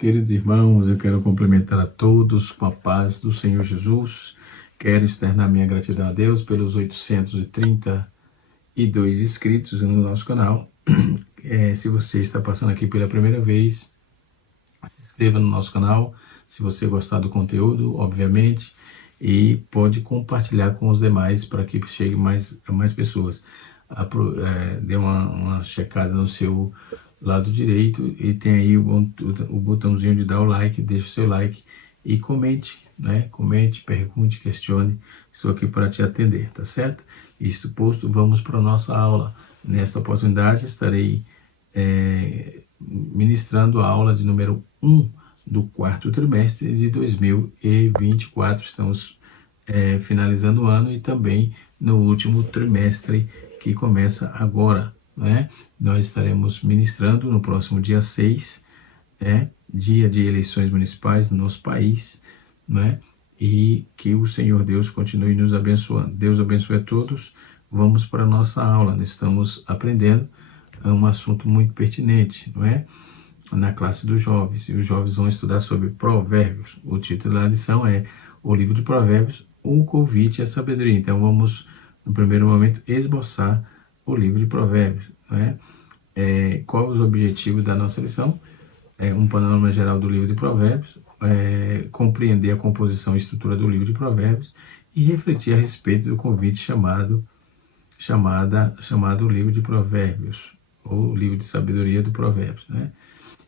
queridos irmãos, eu quero cumprimentar a todos com a paz do Senhor Jesus. Quero externar minha gratidão a Deus pelos 832 inscritos no nosso canal. Se você está passando aqui pela primeira vez, se inscreva no nosso canal, se você gostar do conteúdo, obviamente, e pode compartilhar com os demais para que chegue a mais pessoas. Dê uma checada no seu lado direito e tem aí o botãozinho de dar o like, deixe o seu like e comente, né? Comente, pergunte, questione. Estou aqui para te atender, tá certo? Isto posto, vamos para a nossa aula. Nesta oportunidade estarei ministrando a aula de número 1 do quarto trimestre de 2024. Estamos finalizando o ano e também no último trimestre que começa agora, né? Nós estaremos ministrando no próximo dia 6, dia de eleições municipais no nosso país, né? E que o Senhor Deus continue nos abençoando. Deus abençoe a todos. Vamos para a nossa aula. Nós estamos aprendendo um assunto muito pertinente, não é? Na classe dos jovens. E os jovens vão estudar sobre provérbios. O título da lição é O Livro de Provérbios, o convite à sabedoria. Então vamos, no primeiro momento, esboçar o livro de provérbios, né? Qual os objetivos da nossa lição? Um panorama geral do livro de provérbios, compreender a composição e estrutura do livro de provérbios e refletir a respeito do convite chamado livro de provérbios, ou livro de sabedoria do provérbios, né?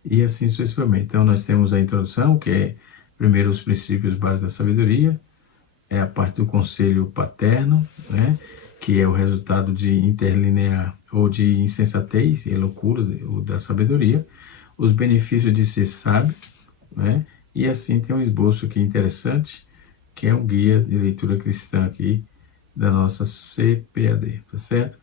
E assim sucessivamente. Então nós temos a introdução, que é primeiro os princípios básicos da sabedoria, a parte do conselho paterno, né? Que é o resultado de interlinear ou de insensatez e loucura da sabedoria, os benefícios de ser sábio, né? E assim tem um esboço aqui interessante, que é um guia de leitura cristã aqui da nossa CPAD, tá certo?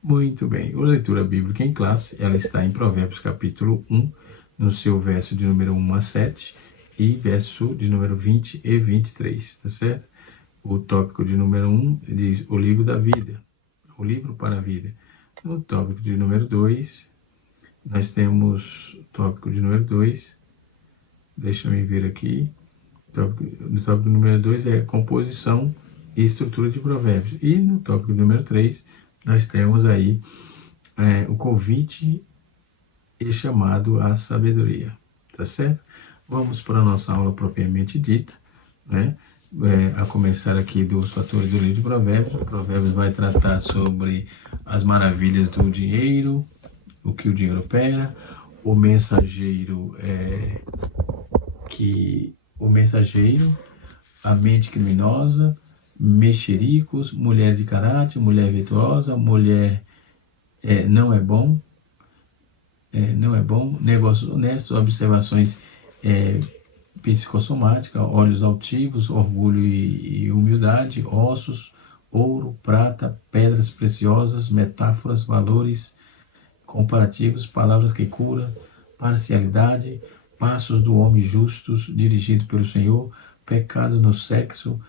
Muito bem, a leitura bíblica em classe, ela está em Provérbios capítulo 1, no seu verso de número 1 a 7 e verso de número 20 e 23, tá certo? O tópico de número 1 diz o livro da vida, o livro para a vida. No tópico de número 2, nós temos tópico de número 2, deixa eu ver aqui, no tópico número 2 é composição e estrutura de provérbios. E no tópico número 3, nós temos aí o convite e chamado à sabedoria, tá certo? Vamos para a nossa aula propriamente dita, né? A começar aqui dos fatores do livro de Provérbios. O Provérbios vai tratar sobre as maravilhas do dinheiro, o que o dinheiro opera, o mensageiro, a mente criminosa, mexericos, mulher de caráter, mulher virtuosa, mulher não é bom, negócios honestos, observações psicossomática, olhos altivos, orgulho e humildade, ossos, ouro, prata, pedras preciosas, metáforas, valores comparativos, palavras que curam, parcialidade, passos do homem justos, dirigido pelo Senhor, pecado no sexo,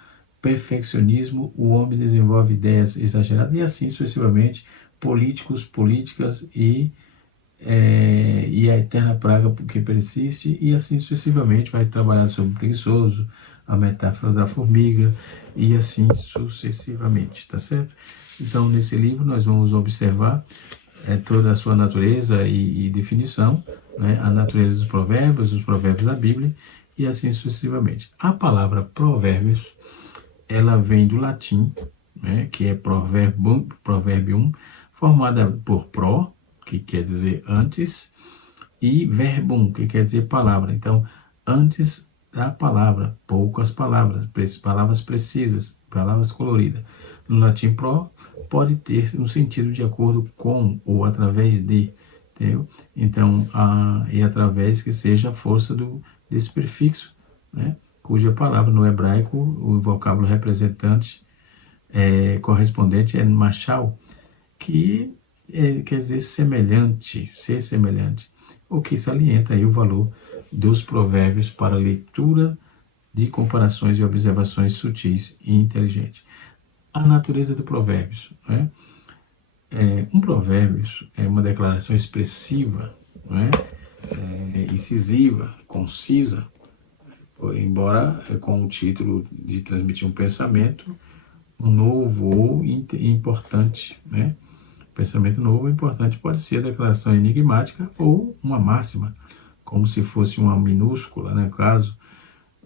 perfeccionismo, o homem desenvolve ideias exageradas, e assim sucessivamente, políticos, políticas e a eterna praga que persiste, e assim sucessivamente vai trabalhar sobre o preguiçoso, a metáfora da formiga, e assim sucessivamente, tá certo? Então, nesse livro nós vamos observar toda a sua natureza e definição, né? A natureza dos provérbios, os provérbios da Bíblia, e assim sucessivamente. A palavra provérbios, ela vem do latim, né? Que é proverbium, formada por pro, que quer dizer antes, e verbum, que quer dizer palavra. Então, antes da palavra, poucas palavras, palavras precisas, palavras coloridas. No latim pro, pode ter um sentido de acordo com ou através de, entendeu? Então, é através que seja a força desse prefixo, né? Cuja palavra no hebraico, o vocábulo representante correspondente é machal, que quer dizer semelhante, ser semelhante, o que salienta aí o valor dos provérbios para a leitura de comparações e observações sutis e inteligentes. A natureza do provérbios, né? Um provérbios é uma declaração expressiva, né? incisiva, concisa, embora com o título de transmitir um pensamento novo ou importante, né? Pensamento novo ou importante pode ser a declaração enigmática ou uma máxima, como se fosse uma minúscula, né? No caso,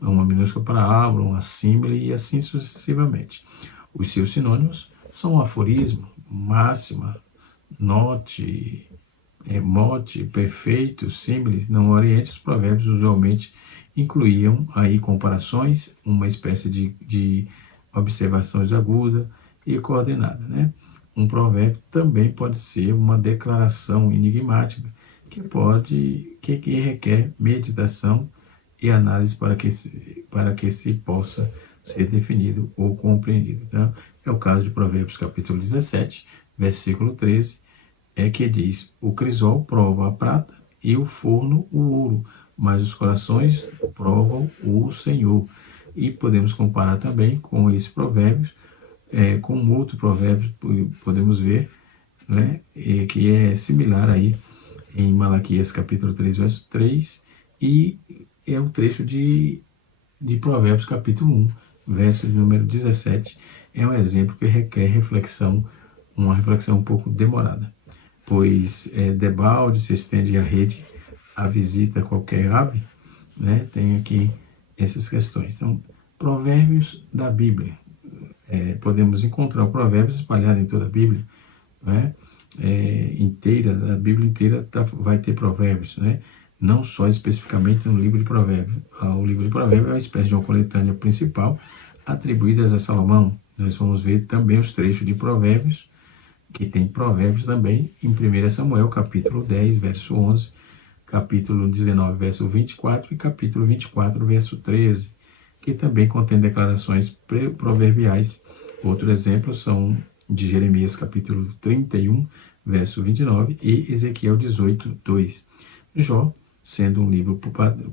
uma minúscula parábola, uma símile e assim sucessivamente. Os seus sinônimos são um aforismo, máxima, note, mote, perfeito, símiles. No Oriente, os provérbios usualmente incluíam aí comparações, uma espécie de observações aguda e coordenada, né? Um provérbio também pode ser uma declaração enigmática que requer meditação e análise para que se possa ser definido ou compreendido. Então, é o caso de Provérbios capítulo 17, versículo 13, que diz: o crisol prova a prata e o forno o ouro, mas os corações provam o Senhor. E podemos comparar também com esse provérbio, com um outro provérbio, podemos ver, né, que é similar aí em Malaquias capítulo 3, verso 3, e é um trecho de Provérbios capítulo 1, verso de número 17, é um exemplo que requer reflexão, uma reflexão um pouco demorada, pois debalde se estende a rede, a visita qualquer ave, né? Tem aqui essas questões. Então, provérbios da Bíblia. Podemos encontrar o provérbios espalhado em toda a Bíblia, né? A Bíblia inteira vai ter provérbios, né? Não só especificamente no livro de provérbios. O livro de provérbios é uma espécie de uma coletânea principal atribuídas a Salomão. Nós vamos ver também os trechos de provérbios, que tem provérbios também em 1 Samuel, capítulo 10, verso 11, capítulo 19, verso 24 e capítulo 24, verso 13, que também contém declarações proverbiais. Outro exemplo são de Jeremias, capítulo 31, verso 29 e Ezequiel 18, 2. Jó, sendo um livro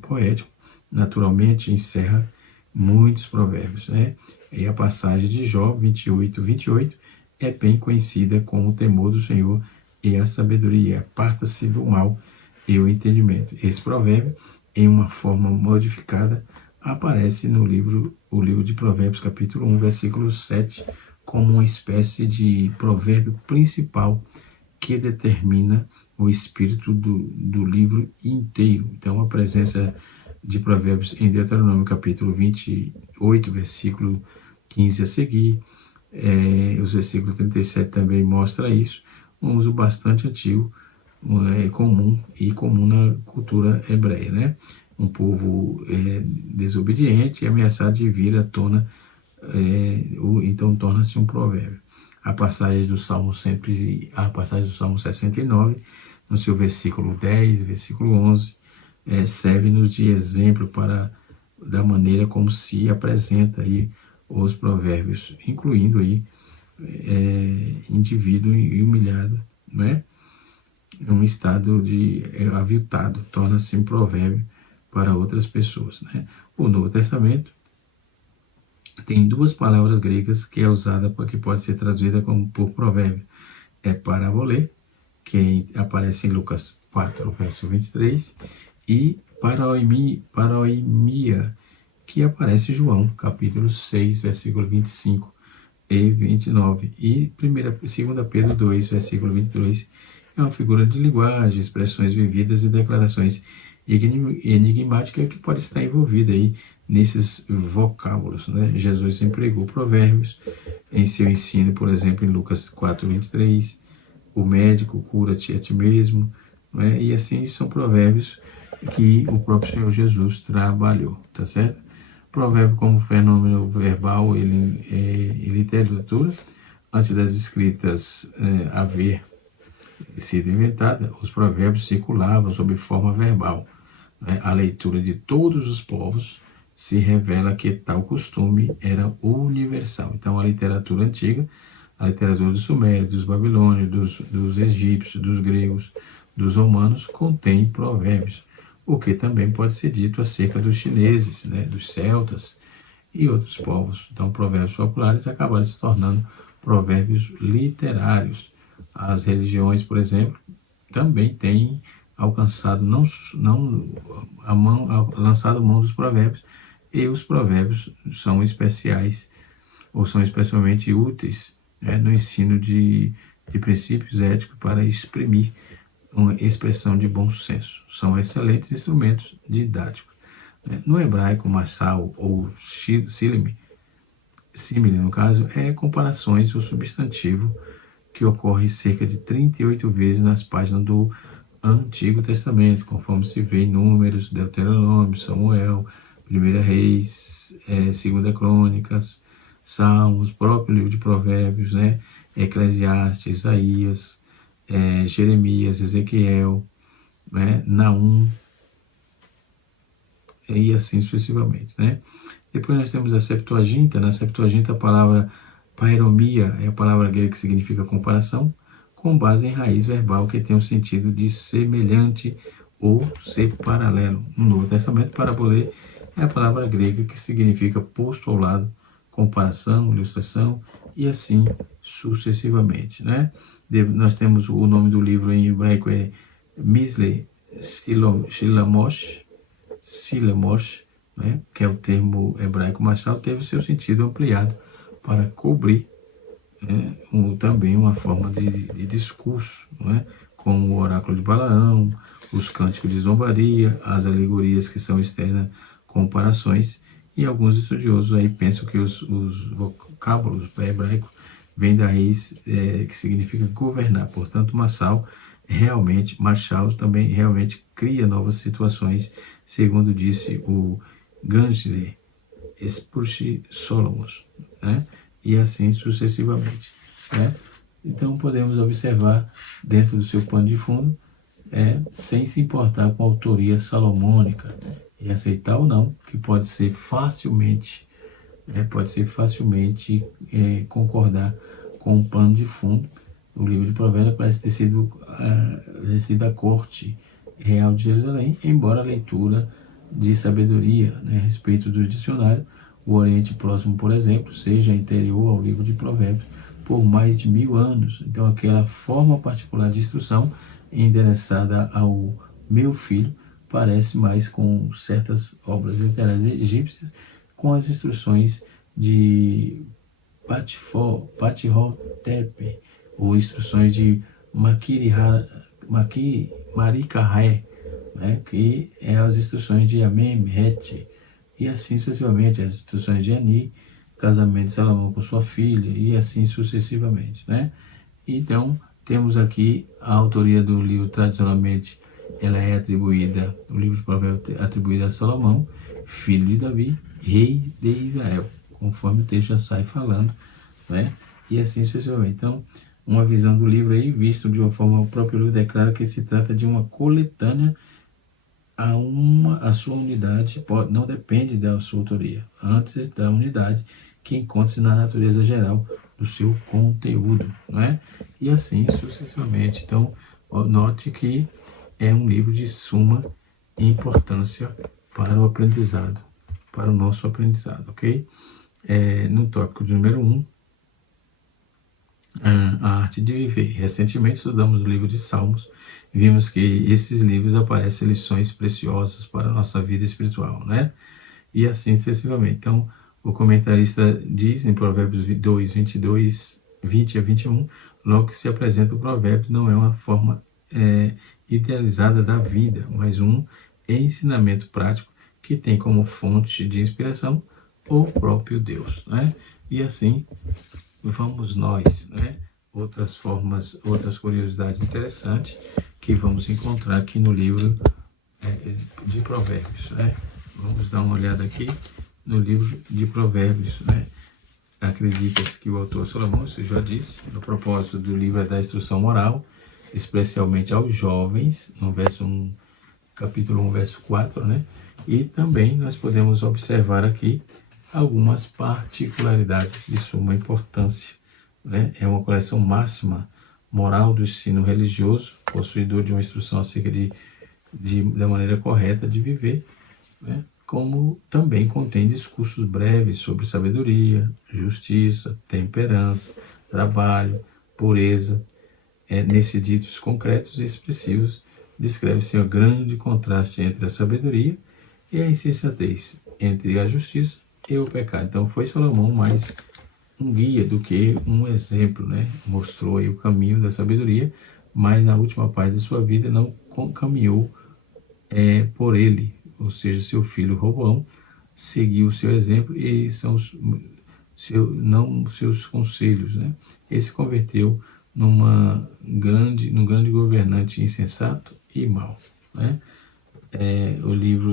poético, naturalmente encerra muitos provérbios, né? E a passagem de Jó 28, 28 é bem conhecida como o temor do Senhor e a sabedoria. Aparta-se do mal e o entendimento. Esse provérbio, em uma forma modificada, aparece no o livro de Provérbios, capítulo 1, versículo 7, como uma espécie de provérbio principal que determina o espírito do livro inteiro. Então, a presença de provérbios em Deuteronômio, capítulo 28, versículo 15 a seguir, os versículos 37 também mostra isso, um uso bastante antigo, comum na cultura hebreia, né? Um povo desobediente e ameaçado de vir à tona, então torna-se um provérbio. A passagem do Salmo 69, no seu versículo 10, versículo 11, serve-nos de exemplo da maneira como se apresenta aí os provérbios, incluindo aí indivíduo humilhado, né? Um estado de aviltado, torna-se um provérbio para outras pessoas, né? O Novo Testamento tem duas palavras gregas que é usada que pode ser traduzida como por provérbio. É parabolê, que aparece em Lucas 4, verso 23, e paroimia, que aparece em João, capítulo 6, versículo 25 e 29. E 2 Pedro 2, versículo 22, é uma figura de linguagem, expressões vividas e declarações enigmáticas que pode estar envolvida aí nesses vocábulos, né? Jesus empregou provérbios em seu ensino, por exemplo, em Lucas 4, 23, o médico cura-te a ti mesmo, né? E assim são provérbios que o próprio Senhor Jesus trabalhou, tá certo? Provérbio como fenômeno verbal e literatura, antes das escritas haver sido inventada, os provérbios circulavam sob forma verbal, né? A leitura de todos os povos se revela que tal costume era universal. Então, a literatura antiga, a literatura dos sumérios, dos babilônios, dos egípcios, dos gregos, dos romanos, contém provérbios, o que também pode ser dito acerca dos chineses, né, dos celtas e outros povos. Então, provérbios populares acabaram se tornando provérbios literários. As religiões, por exemplo, também têm alcançado lançado mão dos provérbios, e os provérbios são especiais ou são especialmente úteis, né, no ensino de princípios éticos para exprimir uma expressão de bom senso. São excelentes instrumentos didáticos. Né? No hebraico, mashal ou simile, no caso, é comparações ou substantivo que ocorre cerca de 38 vezes nas páginas do Antigo Testamento, conforme se vê em Números, Deuteronômio, Samuel, 1 Reis, 2 Crônicas, Salmos, próprio livro de Provérbios, né? Eclesiastes, Isaías, Jeremias, Ezequiel, né? Naum, e assim sucessivamente, né? Depois nós temos a Septuaginta. Na Septuaginta, a palavra pairomia é a palavra grega que significa comparação, com base em raiz verbal que tem o sentido de semelhante ou ser paralelo. No Novo Testamento, parabolê é a palavra grega que significa posto ao lado, comparação, ilustração e assim sucessivamente, né? Nós temos o nome do livro em hebraico é Misle Shilamosh, né, que é o termo hebraico mashal, teve seu sentido ampliado para cobrir também uma forma de discurso, né, como o oráculo de Balaão, os cânticos de zombaria, as alegorias que são externas, comparações, e alguns estudiosos aí pensam que os vocábulos hebraicos vêm da raiz que significa governar. Portanto, mashal também realmente cria novas situações, segundo disse o Ganges Spurgeon Solomos, né? E assim sucessivamente, né? Então podemos observar dentro do seu pano de fundo, sem se importar com a autoria salomônica e aceitar ou não, que pode ser facilmente concordar com o pano de fundo. O livro de Provérbios parece ter sido a corte real de Jerusalém, embora a leitura de sabedoria, né, a respeito do dicionário, o Oriente Próximo, por exemplo, seja anterior ao livro de Provérbios por mais de 1000 anos. Então, aquela forma particular de instrução endereçada ao meu filho parece mais com certas obras literárias egípcias, com as instruções de Patihotep, ou instruções de Marikahae, né, que é as instruções de Amem, Het, e assim sucessivamente, as instruções de Ani, casamento de Salomão com sua filha, e assim sucessivamente, né? Então, temos aqui a autoria do livro, tradicionalmente, ela é atribuída, o livro de Provérbios atribuído a Salomão, filho de Davi, rei de Israel, conforme o texto já sai falando, né? E assim sucessivamente. Então, uma visão do livro aí, visto de uma forma, o próprio livro declara que se trata de uma coletânea, a sua unidade não depende da sua autoria, antes da unidade que encontra-se na natureza geral do seu conteúdo, não é? E assim sucessivamente. Então, note que é um livro de suma importância para o aprendizado, para o nosso aprendizado, ok? No tópico de número 1, a arte de viver. Recentemente estudamos o livro de Salmos, vimos que esses livros aparecem lições preciosas para a nossa vida espiritual, né? E assim sucessivamente. Então, o comentarista diz em Provérbios 2, 20 a 21, logo que se apresenta o provérbio, não é uma forma idealizada da vida, mas um ensinamento prático que tem como fonte de inspiração o próprio Deus, né? E assim vamos nós, né? Outras formas, outras curiosidades interessantes que vamos encontrar aqui no livro de Provérbios, né? Vamos dar uma olhada aqui no livro de Provérbios, né? Acredita-se que o autor Salomão, isso eu já disse, no propósito do livro é da instrução moral, especialmente aos jovens, no capítulo 1, verso 4, né? E também nós podemos observar aqui algumas particularidades de suma importância, né? É uma coleção máxima moral do ensino religioso, possuidor de uma instrução acerca da maneira correta de viver, né? Como também contém discursos breves sobre sabedoria, justiça, temperança, trabalho, pureza, nesses ditos concretos e expressivos descreve-se um grande contraste entre a sabedoria e a insensatez, entre a justiça e o pecado. Então foi Salomão mais um guia do que um exemplo, né? Mostrou aí o caminho da sabedoria, mas na última parte da sua vida não caminhou por ele, ou seja, seu filho Roboão seguiu o seu exemplo e são não os seus conselhos, né? Ele se converteu num grande governante insensato e mau, né? O livro,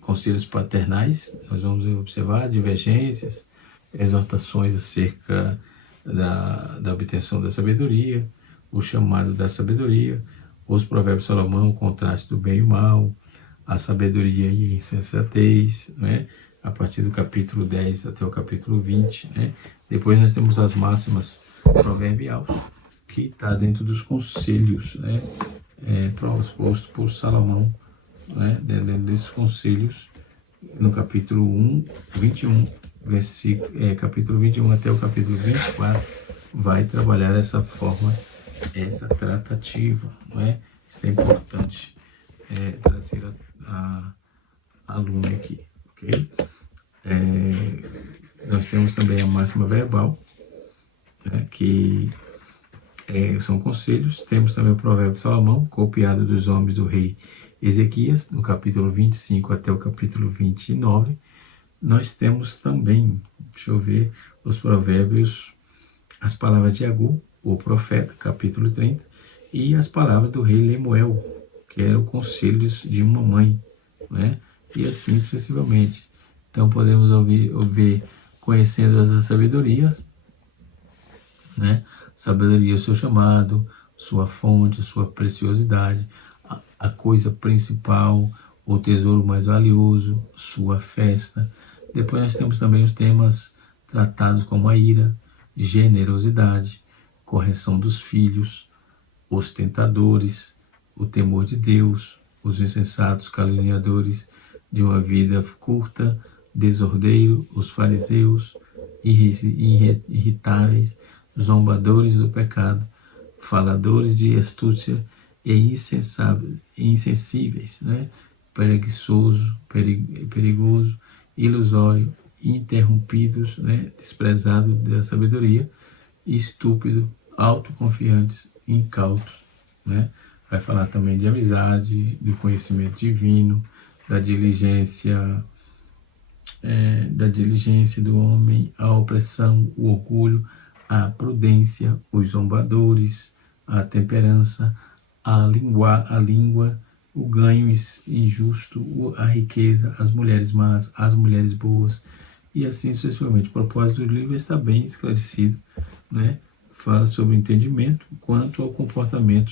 conselhos paternais, nós vamos observar divergências, exortações acerca da obtenção da sabedoria, o chamado da sabedoria, os provérbios de Salomão, o contraste do bem e o mal, a sabedoria e a insensatez, né? A partir do capítulo 10 até o capítulo 20, né? Depois nós temos as máximas proverbiais, que está dentro dos conselhos, né? Proposto por Salomão, né? Dentro desses conselhos, no capítulo 21, capítulo 21 até o capítulo 24, vai trabalhar essa forma, essa tratativa, não é? Isso é importante trazer a lume aqui, ok? Nós temos também a máxima verbal, né, que são conselhos. Temos também o provérbio de Salomão, copiado dos homens do rei Ezequias, no capítulo 25 até o capítulo 29. Nós temos também, deixa eu ver, os provérbios, as palavras de Agur, o profeta, capítulo 30, e as palavras do rei Lemuel, que eram conselhos de uma mãe, né? E assim sucessivamente. Então podemos ouvir conhecendo as sabedorias, né? Sabedoria, o seu chamado, sua fonte, sua preciosidade, a coisa principal, o tesouro mais valioso, sua festa. Depois nós temos também os temas tratados como a ira, generosidade, correção dos filhos, os tentadores, o temor de Deus, os insensatos caluniadores de uma vida curta, desordeiro, os fariseus, irritáveis, zombadores do pecado, faladores de astúcia e insensíveis, né? Preguiçoso, perigoso, ilusório, interrompidos, né? Desprezado da sabedoria, estúpido, autoconfiantes, incautos, né? Vai falar também de amizade, do conhecimento divino, da diligência do homem, a opressão, o orgulho, a prudência, os zombadores, a temperança, a língua, o ganho injusto, a riqueza, as mulheres más, as mulheres boas, e assim sucessivamente. O propósito do livro está bem esclarecido, né? Fala sobre o entendimento quanto ao comportamento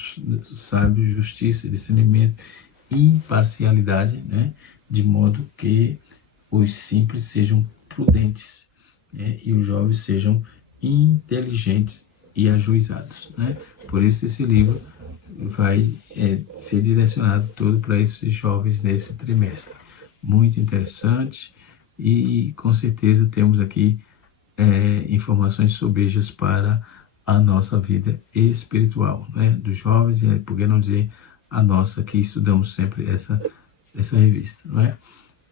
sábio, justiça, discernimento, imparcialidade, né? De modo que os simples sejam prudentes, né? E os jovens sejam inteligentes e ajuizados, né? Por isso esse livro vai ser direcionado todo para esses jovens nesse trimestre. Muito interessante, e com certeza temos aqui informações sobejas para a nossa vida espiritual, né? Dos jovens, e por que não dizer a nossa, que estudamos sempre essa revista, não é?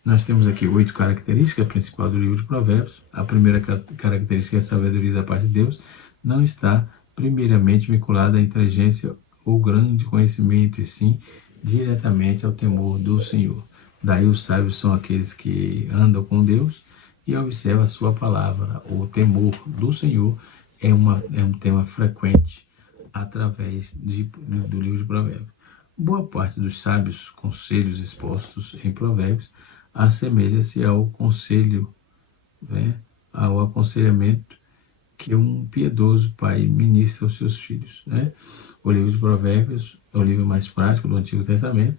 Nós temos aqui 8 características principais do livro de Provérbios. A primeira característica é a sabedoria da parte de Deus. Não está primeiramente vinculada à inteligência ou grande conhecimento, e sim diretamente ao temor do Senhor. Daí os sábios são aqueles que andam com Deus e observam a sua palavra. O temor do Senhor é um tema frequente através do livro de Provérbios. Boa parte dos sábios conselhos expostos em Provérbios assemelha-se ao conselho, né, ao aconselhamento que um piedoso pai ministra aos seus filhos, né? O livro de Provérbios é o livro mais prático do Antigo Testamento,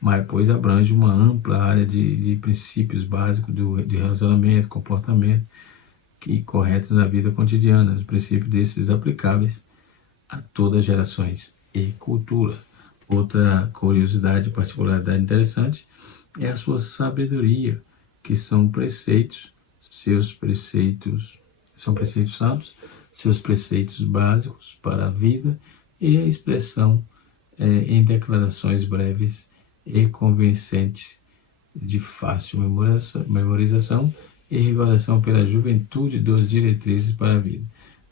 mas pois abrange uma ampla área de princípios básicos de relacionamento, comportamento e corretos na vida cotidiana, os princípios desses aplicáveis a todas as gerações e culturas. Outra curiosidade, particularidade interessante é a sua sabedoria, que são preceitos, são preceitos santos, seus preceitos básicos para a vida e a expressão em declarações breves e convincentes de fácil memorização e recordação pela juventude das diretrizes para a vida.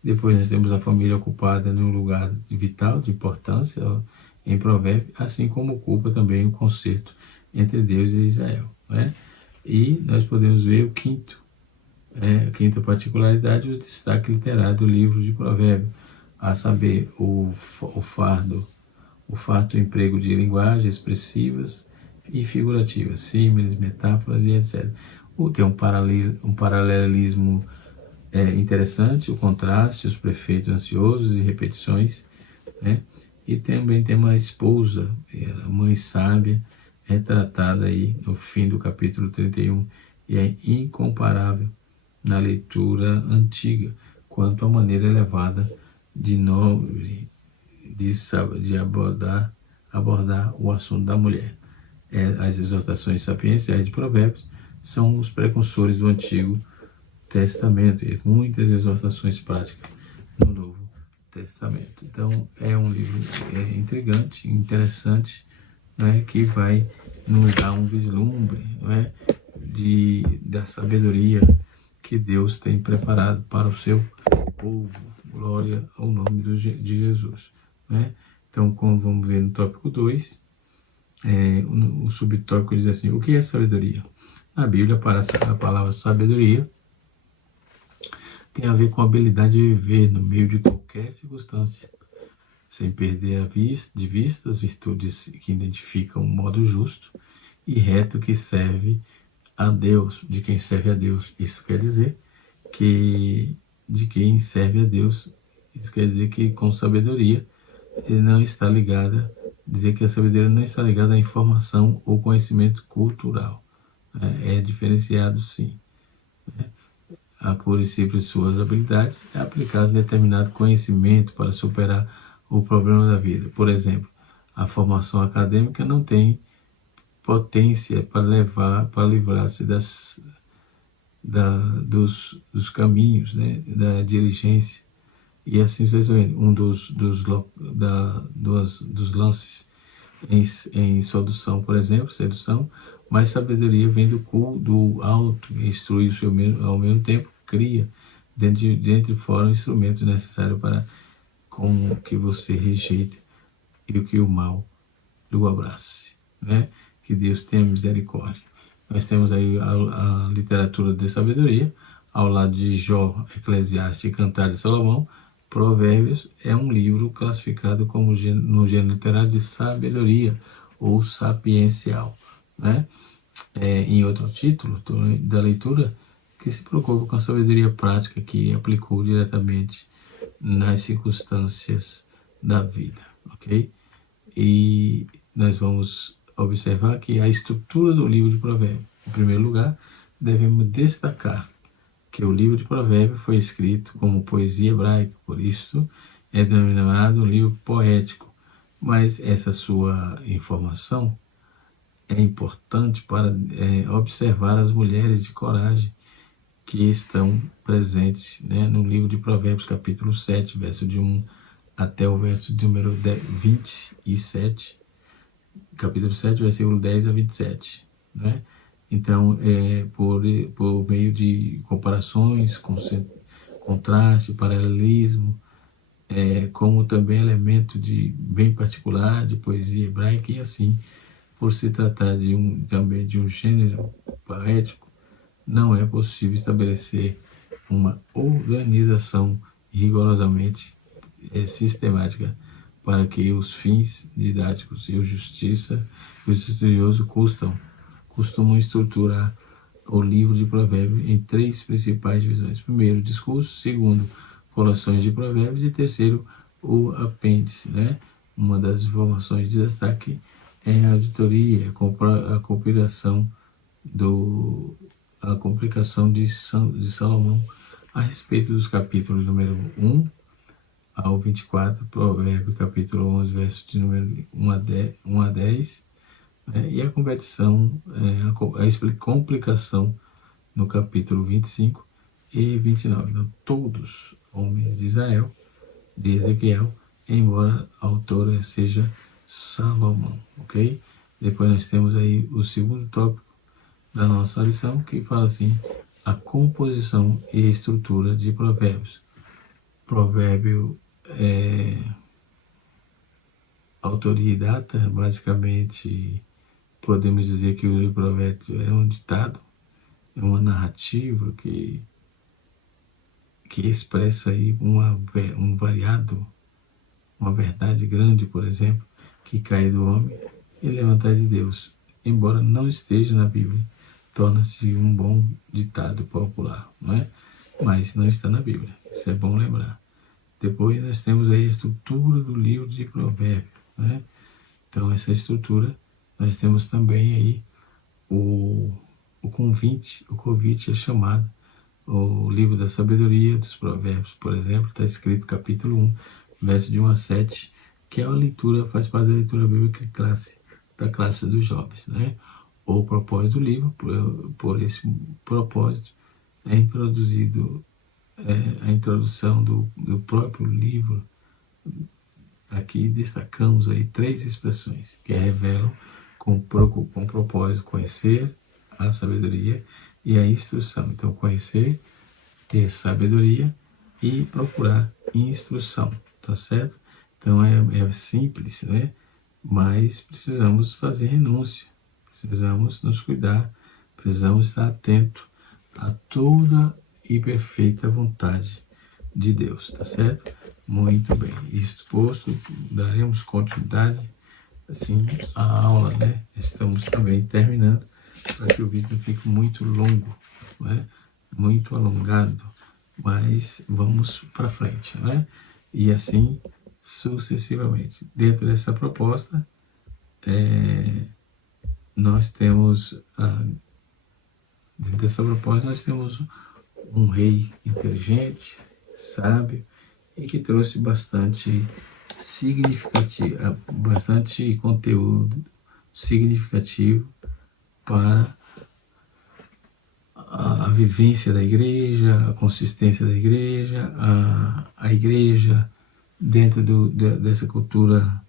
Depois nós temos a família ocupada num lugar vital, de importância, em Provérbios, assim como ocupa também o concerto entre Deus e Israel. Né? E nós podemos ver a quinta particularidade, o destaque literário do livro de Provérbios, a saber, o farto emprego de linguagens expressivas e figurativas, símiles, metáforas e etc. Tem um paralelismo interessante, o contraste, os prefeitos ansiosos e repetições, né? E também tem uma esposa, a mãe sábia, retratada aí no fim do capítulo 31, e é incomparável na leitura antiga, quanto à maneira elevada de abordar o assunto da mulher. As exortações sapienciais de Provérbios são os precursores do Antigo Testamento e muitas exortações práticas no Novo Testamento. Então, é um livro intrigante, interessante, né, que vai nos dar um vislumbre, né, da sabedoria que Deus tem preparado para o seu povo. Glória ao nome de Jesus. Né? Então, como vamos ver no tópico 2, o subtópico diz assim: o que é sabedoria? Na Bíblia, a palavra sabedoria tem a ver com a habilidade de viver no meio de qualquer circunstância, sem perder de vista as virtudes que identificam um modo justo e reto que serve a Deus, de quem serve a Deus. Isso quer dizer que de quem serve a Deus, isso quer dizer que com sabedoria ele não está ligada, dizer que a sabedoria não está ligada à informação ou conhecimento cultural. É diferenciado sim. A pura e simples suas habilidades é aplicado determinado conhecimento para superar o problema da vida. Por exemplo, a formação acadêmica não tem potência para livrar-se dos caminhos, né, da diligência. E assim vocês veem, um dos lances em sedução, por exemplo, mas sabedoria vem do alto, instrui ao mesmo tempo, cria dentro e fora o instrumento necessário para com que você rejeite e que o mal o abrace, né? Que Deus tenha misericórdia. Nós temos aí a literatura de sabedoria, ao lado de Jó, Eclesiastes e Cantares de Salomão. Provérbios é um livro classificado como no gênero literário de sabedoria ou sapiencial, né? Em outro título da leitura, que se preocupa com a sabedoria prática que aplicou diretamente nas circunstâncias da vida, ok? E nós vamos observar que a estrutura do livro de Provérbios, em primeiro lugar, devemos destacar que o livro de Provérbios foi escrito como poesia hebraica, por isso é denominado um livro poético. Mas essa sua informação é importante para observar as mulheres de coragem que estão presentes, né, no livro de Provérbios, capítulo 7, verso de 1 até o verso de número 27, capítulo 7, versículo 10 a 27, né? Então, por meio de comparações, contraste, paralelismo, como também elemento bem particular de poesia hebraica, e assim, por se tratar também de um gênero poético, não é possível estabelecer uma organização rigorosamente sistemática para que os fins didáticos e os estudiosos costumam estruturar o livro de Provérbios em 3 principais divisões. Primeiro, discurso. Segundo, colações de Provérbios. E terceiro, o apêndice, né? Uma das informações de destaque é a auditoria, a complicação de Salomão a respeito dos capítulos número 1 ao 24, Provérbios capítulo 11, verso de número 1 a 10, né? E a competição, a complicação no capítulo 25 e 29. Então, todos homens de Israel, de Ezequiel, embora a autora seja Salomão, ok? Depois nós temos aí o segundo tópico da nossa lição, que fala assim, a composição e estrutura de provérbios. Provérbio é autoria e data, basicamente podemos dizer que o livro de Provérbios é um ditado, é uma narrativa que expressa aí um variado, uma verdade grande, por exemplo, que cai do homem e levantar de Deus. Embora não esteja na Bíblia, torna-se um bom ditado popular, não é? Mas não está na Bíblia, isso é bom lembrar. Depois nós temos aí a estrutura do livro de Provérbios, né? Então essa estrutura, nós temos também aí o convite é chamado, o livro da sabedoria dos provérbios, por exemplo, está escrito capítulo 1, verso de 1 a 7, que é a leitura, faz parte da leitura bíblica para a classe dos jovens, né? O propósito do livro, por esse propósito, é introduzido a introdução do próprio livro. Aqui destacamos aí 3 expressões que revelam com propósito conhecer a sabedoria e a instrução. Então, conhecer, ter sabedoria e procurar instrução, tá certo? Então, é simples, né? Mas precisamos fazer renúncia, precisamos nos cuidar, precisamos estar atento a toda e perfeita vontade de Deus, tá certo? Muito bem, isto posto, daremos continuidade assim à aula, né? Estamos também terminando para que o vídeo não fique muito longo, né? Muito alongado, mas vamos para frente, né? E assim sucessivamente. Dentro dessa proposta, nós temos dentro dessa proposta nós temos um rei inteligente, sábio e que trouxe bastante significativo, bastante conteúdo significativo para a vivência da igreja, a consistência da igreja, a igreja dentro dessa cultura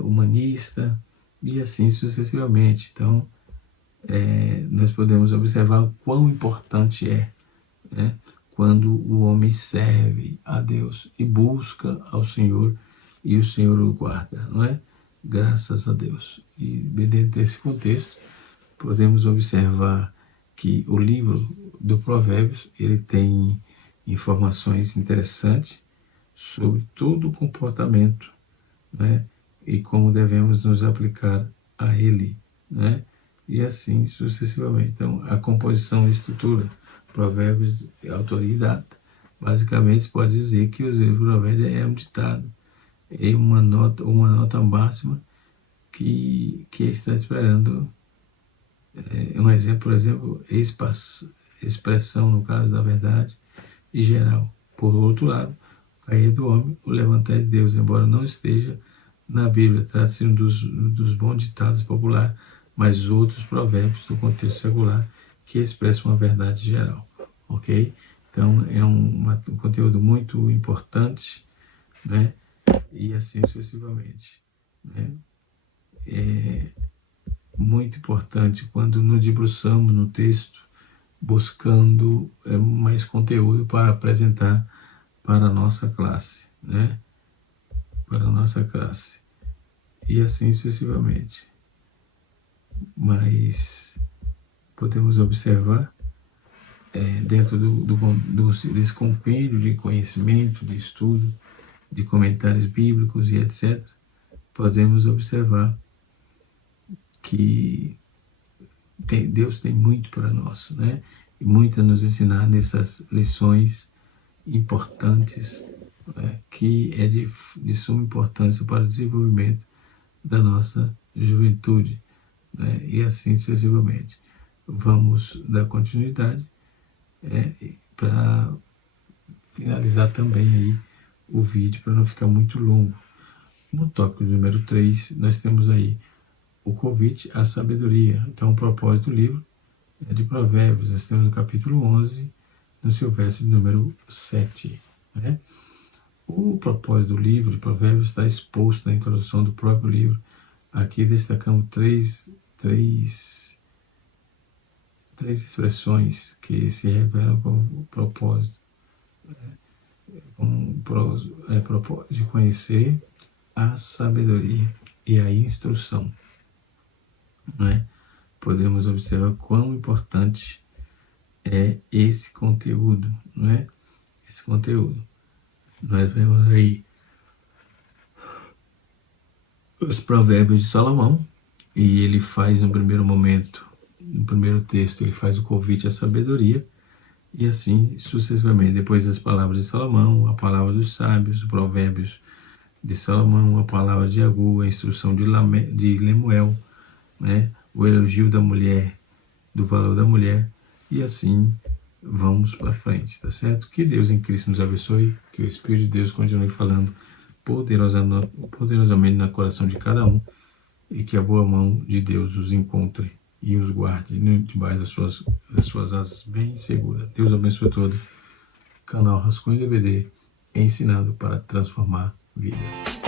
humanista e assim sucessivamente. Então, nós podemos observar o quão importante é, né, quando o homem serve a Deus e busca ao Senhor e o Senhor o guarda, não é? Graças a Deus. E dentro desse contexto, podemos observar que o livro do Provérbios, ele tem informações interessantes sobre todo o comportamento, né? E como devemos nos aplicar a ele, né? E assim sucessivamente. Então, a composição e estrutura, Provérbios, autoria e data. Basicamente, se pode dizer que o livro de Provérbios é um ditado, é uma nota máxima que está esperando um exemplo, por exemplo, expressão no caso da verdade e geral. Por outro lado, o cair do homem, o levantar de Deus, embora não esteja na Bíblia, trata-se dos bons ditados populares, mas outros provérbios do contexto secular que expressam uma verdade geral, ok? Então, é um conteúdo muito importante, né? E assim sucessivamente, né? É muito importante quando nos debruçamos no texto, buscando mais conteúdo para apresentar para a nossa classe, né? Para a nossa classe. E assim sucessivamente. Mas podemos observar dentro desse compêndio de conhecimento, de estudo, de comentários bíblicos e etc., podemos observar que Deus tem muito para nós, né? E muito a nos ensinar nessas lições importantes, né? Que é de suma importância para o desenvolvimento da nossa juventude, né? E assim sucessivamente. Vamos dar continuidade para finalizar também aí o vídeo, para não ficar muito longo. No tópico número 3, nós temos aí o convite à sabedoria. Então, o propósito do livro é de Provérbios. Nós temos no capítulo 11, no seu verso número 7. Né? O propósito do livro de Provérbios está exposto na introdução do próprio livro. Aqui destacamos três expressões que se revelam como propósito. Propósito de conhecer a sabedoria e a instrução. Né? Podemos observar quão importante é esse conteúdo, não é? Esse conteúdo. Nós vemos aí os Provérbios de Salomão, e ele faz no primeiro momento, no primeiro texto, ele faz o convite à sabedoria, e assim sucessivamente. Depois as palavras de Salomão, a palavra dos sábios, os Provérbios de Salomão, a palavra de Agur, a instrução de Lemuel, né? O elogio da mulher, do valor da mulher, e assim vamos para frente, tá certo? Que Deus em Cristo nos abençoe, que o Espírito de Deus continue falando poderosamente no coração de cada um, e que a boa mão de Deus os encontre e os guarde debaixo das suas asas bem seguras. Deus abençoe todo. Canal Rascunho DVD, ensinando para transformar vidas.